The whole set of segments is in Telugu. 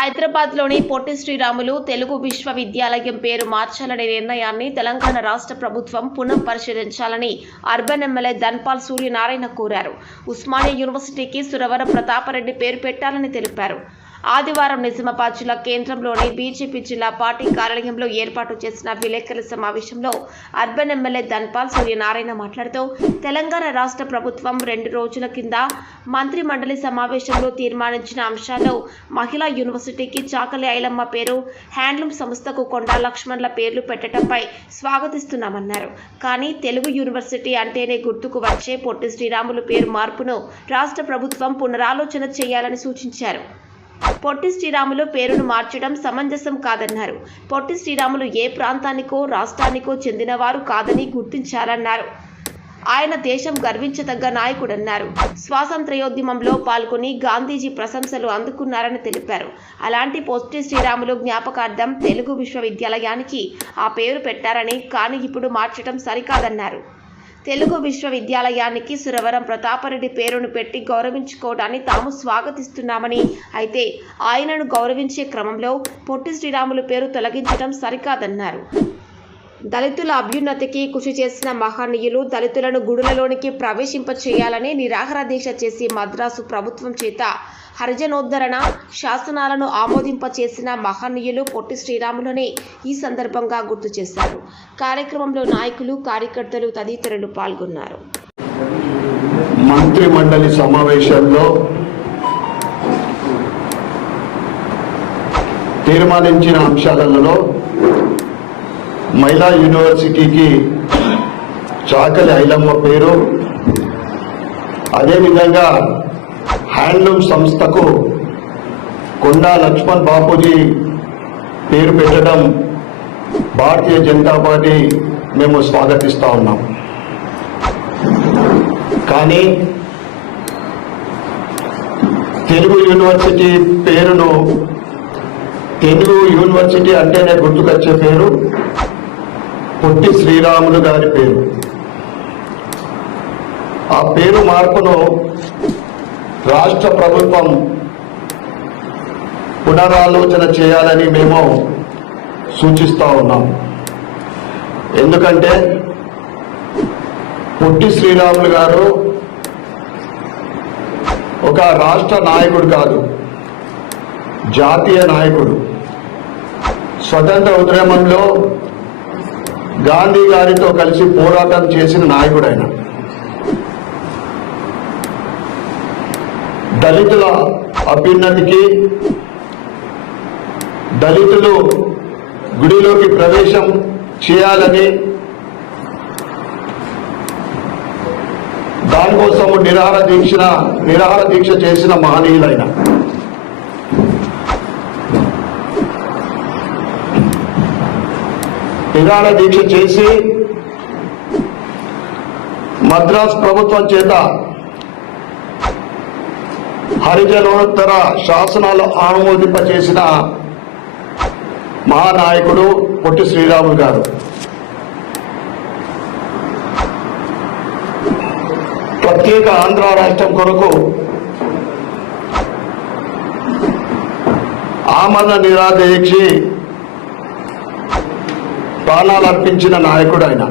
హైదరాబాద్లోని పొట్టి శ్రీరాములు తెలుగు విశ్వవిద్యాలయం పేరు మార్చాలనే నిర్ణయాన్ని తెలంగాణ రాష్ట్ర ప్రభుత్వం పునః పరిశీలించాలని అర్బన్ ఎమ్మెల్యే ధన్పాల్ సూర్యనారాయణ కోరారు. ఉస్మానియా యూనివర్సిటీకి సురవర ప్రతాపరెడ్డి పేరు పెట్టాలని తెలిపారు. ఆదివారం నిజామాబాద్ జిల్లా కేంద్రంలోని బీజేపీ జిల్లా పార్టీ కార్యాలయంలో ఏర్పాటు చేసిన విలేకరుల సమావేశంలో అర్బన్ ఎమ్మెల్యే ధన్పాల్ సూర్యనారాయణ మాట్లాడుతూ తెలంగాణ రాష్ట్ర ప్రభుత్వం రెండు రోజుల కింద మంత్రి మండలి సమావేశంలో తీర్మానించిన అంశాల్లో మహిళా యూనివర్సిటీకి చాకలి ఐలమ్మ పేరు హ్యాండ్లూమ్ సంస్థకు కొండా లక్ష్మణ్ల పేర్లు పెట్టడంపై స్వాగతిస్తున్నామన్నారు. కానీ తెలుగు యూనివర్సిటీ అంటేనే గుర్తుకు వచ్చే పొట్టి శ్రీరాములు పేరు మార్పును రాష్ట్ర ప్రభుత్వం పునరాలోచన చేయాలని సూచించారు. పొట్టి శ్రీరాములు పేరును మార్చడం సమంజసం కాదన్నారు. పొట్టి శ్రీరాములు ఏ ప్రాంతానికో రాష్ట్రానికో చెందినవారు కాదని గుర్తించాలన్నారు ఆయన దేశం గర్వించదగ్గ నాయకుడన్నారు. స్వాతంత్ర్యోద్యమంలో పాల్గొని గాంధీజీ ప్రశంసలు అందుకున్నారని తెలిపారు. అలాంటి పొట్టి శ్రీరాములు జ్ఞాపకార్థం తెలుగు విశ్వవిద్యాలయానికి ఆ పేరు పెట్టారని కానీ ఇప్పుడు మార్చడం సరికాదన్నారు. తెలుగు విశ్వవిద్యాలయానికి సురవరం ప్రతాపరెడ్డి పేరును పెట్టి గౌరవించుకోవడాన్ని తాము స్వాగతిస్తున్నామని. అయితే ఆయనను గౌరవించే క్రమంలో పొట్టి శ్రీరాములు పేరు తొలగించడం సరికాదన్నారు. దళితుల అభ్యున్నతికి కృషి చేసిన మహనీయులు దళితులను గుడులలోనికి ప్రవేశింపచేయాలని నిరాహార దీక్ష చేసి మద్రాసు ప్రభుత్వం చేత హరిజనోద్ధరణ శాసనాలను ఆమోదింపచేసిన మహనీయులు పొట్టి శ్రీరాములని ఈ సందర్భంగా గుర్తు చేశారు. కార్యక్రమంలో నాయకులు కార్యకర్తలు తదితరులు పాల్గొన్నారు. మంత్రి మండలి సమావేశంలో తీర్మానించిన అంశాలలో మహిళా యూనివర్సిటీకి చాకలి ఐలమ్మ పేరు. అదేవిధంగా హ్యాండ్లూమ్ సంస్థకు కొండా లక్ష్మణ్ బాపూజీ పేరు పెట్టడం భారతీయ జనతా పార్టీ మేము స్వాగతిస్తూ ఉన్నాం. కానీ తెలుగు యూనివర్సిటీ పేరును తెలుగు యూనివర్సిటీ అంటేనే గుర్తుకొచ్చే పేరు. పొట్టి శ్రీరాములు గారి పేరు. ఆ పేరు మార్పును రాష్ట్ర ప్రభుత్వం పునరాలోచన చేయాలని మేము సూచిస్తూ ఉన్నాం. ఎందుకంటే పొట్టి శ్రీరాములు గారు ఒక రాష్ట్ర నాయకుడు కాదు జాతీయ నాయకుడు. స్వతంత్ర ఉద్యమంలో గాంధీ గారితో కలిసి పోరాటం చేసిన నాయకుడు ఆయన దళితుల అభ్యున్నతికి దళితులు గుడిలోకి ప్రవేశం చేయాలని దానికోసము నిరాహార దీక్ష నిరాహార దీక్ష చేసిన మహనీయులైన నిరాహార దీక్ష చేసి మద్రాస్ ప్రభుత్వం చేత హరిజనోత్తర శాసనాలు ఆమోదింపచేసిన మహానాయకుడు పొట్టి శ్రీరాములు గారు. ప్రత్యేక ఆంధ్ర రాష్ట్రం కొరకు ఆమరణ నిరాదీక్షి ప్రాణాలు అర్పించిన నాయకుడు ఆయన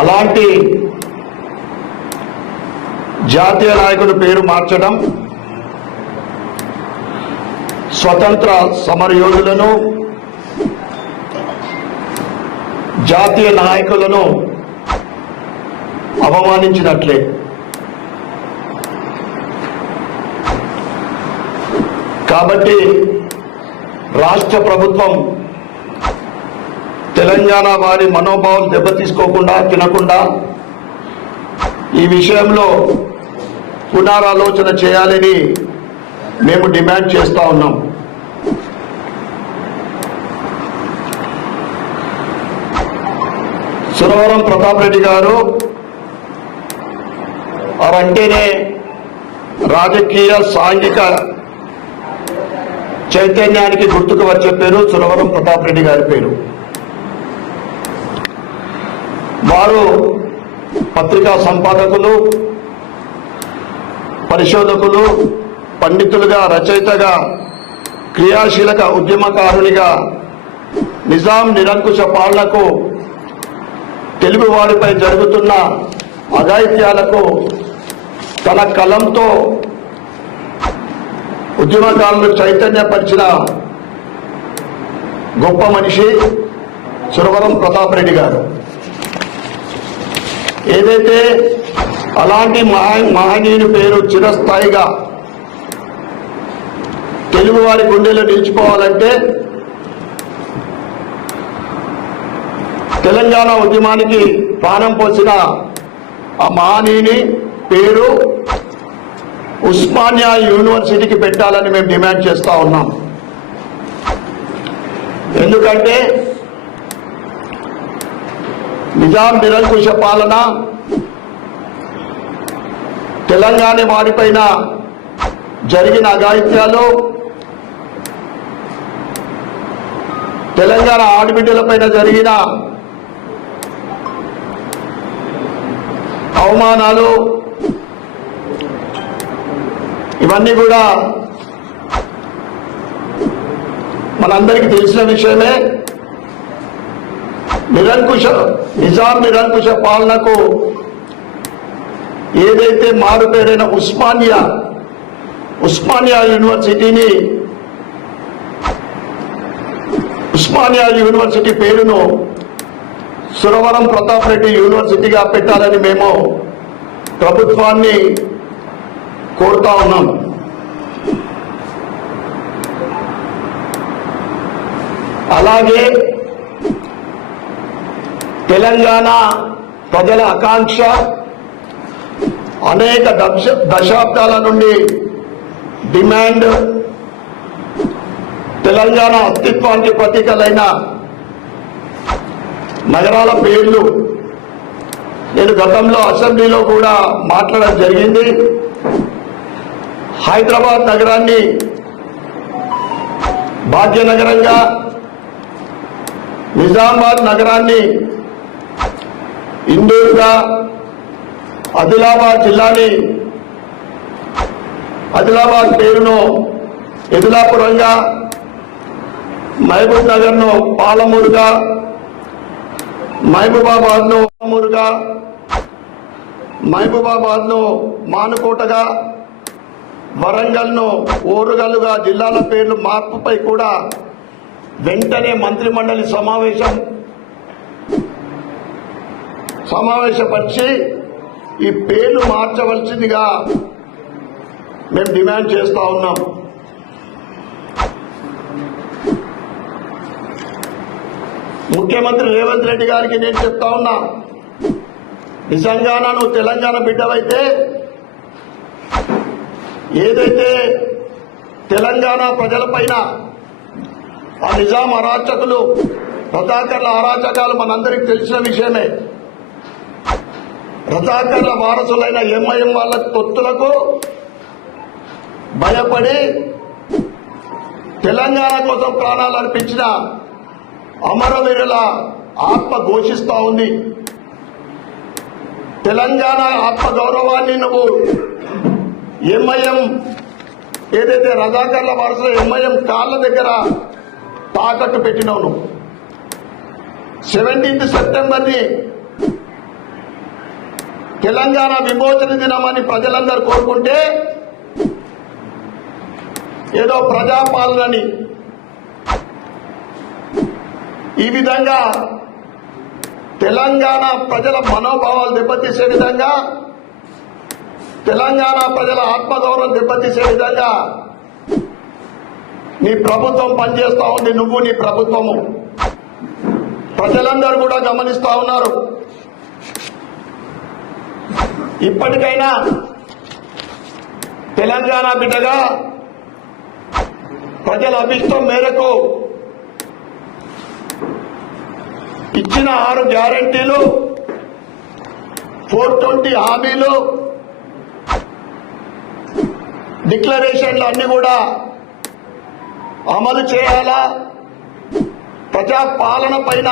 అలాంటి జాతీయ నాయకుడి పేరు మార్చడం స్వతంత్ర సమరయోధులను జాతీయ నాయకులను అవమానించినట్లే. కాబట్టి రాష్ట్ర ప్రభుత్వం తెలంగాణ వారి మనోభావం దెబ్బతీసుకోకుండా తినకుండా ఈ విషయంలో పునరాలోచన చేయాలని మేము డిమాండ్ చేస్తా ఉన్నాం. సురవరం ప్రతాప్ రెడ్డి గారు వారంటేనే రాజకీయ సాంఘిక చైతన్యానికి గుర్తుకు వచ్చే పేరు సురవరం ప్రతాప్ రెడ్డి గారి పేరు. వారు పత్రికా సంపాదకులు పరిశోధకులు పండితులుగా రచయితగా క్రియాశీలక ఉద్యమకారునిగా నిజాం నిరంకుశ పాలనకు తెలుగు వారిపై జరుగుతున్న అఘాయిత్యాలకు తన కలంతో ఉద్యమకారులు చైతన్యపరిచిన గొప్ప మనిషి సురవరం ప్రతాప్ రెడ్డి గారు. ఏదైతే అలాంటి మహా మహనీయుని పేరు చిరస్థాయిగా తెలుగు వారి గుండెలో నిలిచిపోవాలంటే తెలంగాణ ఉద్యమానికి ప్రాణం పోసిన ఆ మహనీయుని పేరు ఉస్మానియా యూనివర్సిటీకి పెట్టాలని మేము డిమాండ్ చేస్తా ఉన్నాం. ఎందుకంటే నిజాం నిరంకుశ పాలన తెలంగాణ వారిపైన జరిగిన అఘాయిత్యాలు తెలంగాణ ఆడబిడ్డలపైన జరిగిన అవమానాలు ఇవన్నీ కూడా మనందరికీ తెలిసిన విషయమే. నిరంకుశ నిజాం నిరంకుశ పాలనకు ఏదైతే మారు పేరైన ఉస్మానియా ఉస్మానియా యూనివర్సిటీని ఉస్మానియా యూనివర్సిటీ పేరును సురవరం ప్రతాప్ రెడ్డి యూనివర్సిటీగా పెట్టాలని మేము ప్రభుత్వాన్ని కోరుతా ఉన్నాం అలాగే తెలంగాణ ప్రజల ఆకాంక్ష అనేక దశ దశాబ్దాల నుండి డిమాండ్ తెలంగాణ అస్తిత్వానికి ప్రతీకలైన నగరాల పేర్లు నేను గతంలో అసెంబ్లీలో కూడా మాట్లాడడం జరిగింది. హైదరాబాద్ నగరాన్ని భాగ్యనగరంగా నిజామాబాద్ నగరాన్ని ఇందూరుగా ఆదిలాబాద్ జిల్లాని ఆదిలాబాద్ పేరును ఎదులాపురంగా మహబూబ్ నగర్ను పాలమూరుగా మహబూబాబాద్ను పాలమూరుగా మహబూబాబాద్ను మానుకోటగా వరంగల్ను ఓరుగల్లుగా జిల్లాల పేర్లు మార్పుపై కూడా వెంటనే మంత్రిమండలి సమావేశం సమావేశపరిచి ఈ పేర్లు మార్చవలసిందిగా మేము డిమాండ్ చేస్తా ఉన్నాం. ముఖ్యమంత్రి రేవంత్ రెడ్డి గారికి నేను చెప్తా ఉన్నా నిజంగా నువ్వు తెలంగాణ బిడ్డవైతే ఏదైతే తెలంగాణ ప్రజలపైన ఆ నిజాం అరాచకులు రథాకర్ల అరాచకాలు మనందరికి తెలిసిన విషయమే. రథాకర్ల వారసులైన ఎంఐఎం వాళ్ళ తొత్తులకు భయపడి తెలంగాణ కోసం ప్రాణాలు అర్పించిన అమరవీరుల ఆత్మ ఘోషిస్తా ఉంది. తెలంగాణ ఆత్మ గౌరవాన్ని నువ్వు ఎంఐఎం ఏదైతే రజాకర్ల వారసులు ఎంఐఎం కాళ్ళ దగ్గర తాకట్టు పెట్టినావు నువ్వు సెవెంటీన్త్ సెప్టెంబర్ని తెలంగాణ విమోచన దినమని ప్రజలందరూ కోరుకుంటే ఏదో ప్రజాపాలనని ఈ విధంగా తెలంగాణ ప్రజల మనోభావాలు దెబ్బతీసే విధంగా తెలంగాణ ప్రజల ఆత్మగౌరవం దెబ్బతీసే విధంగా నీ ప్రభుత్వం పనిచేస్తా ఉంది నువ్వు నీ ప్రభుత్వము. ప్రజలందరూ కూడా గమనిస్తా ఉన్నారు. ఇప్పటికైనా తెలంగాణ బిడ్డగా ప్రజల అభిష్టం మేరకు ఇచ్చిన ఆరు గ్యారంటీలు ఫోర్ ట్వంటీ హామీలు డిక్లరేషన్లు అన్ని కూడా అమలు చేయాలా? ప్రజా పాలన పైన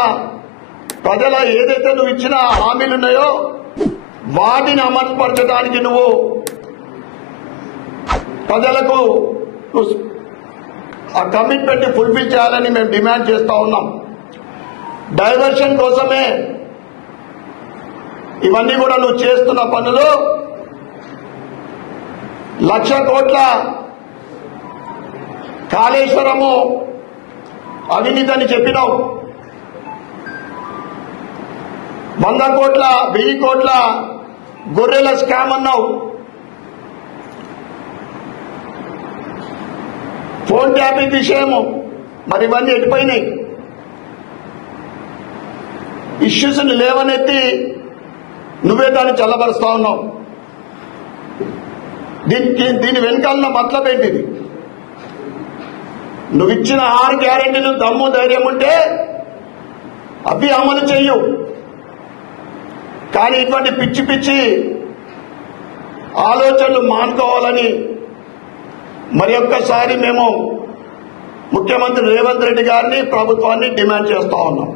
ప్రజల ఏదైతే నువ్వు ఇచ్చిన హామీలు ఉన్నాయో వాటిని అమలుపరచడానికి నువ్వు ప్రజలకు ఆ కమిట్మెంట్ ఫుల్ఫిల్ చేయాలని మేము డిమాండ్ చేస్తా ఉన్నాం. డైవర్షన్ కోసమే ఇవన్నీ కూడా నువ్వు చేస్తున్న పనులు లక్ష కోట్ల కాళేశ్వరము అవినీతి అని చెప్పినావు వంద కోట్ల వెయ్యి కోట్ల గొర్రెల స్కామ్ అన్నావు ఫోన్ ట్యాపింగ్ విషయము మరి ఇవన్నీ ఎటుపోయినాయి? ఇష్యూస్ని లేవనెత్తి నువ్వే దాన్ని చల్లబరుస్తా ఉన్నావు. దీనికి దీని వెనకాలన్న మతలబ్ ఏంటిది? నువ్వు ఇచ్చిన ఆరు గ్యారెంటీలు దమ్ము ధైర్యం ఉంటే అవి అమలు చెయ్యు కానీ ఇటువంటి పిచ్చి పిచ్చి ఆలోచనలు మానుకోవాలని మరి ఒక్కసారి మేము ముఖ్యమంత్రి రేవంత్ రెడ్డి గారిని ప్రభుత్వాన్ని డిమాండ్ చేస్తా ఉన్నాం.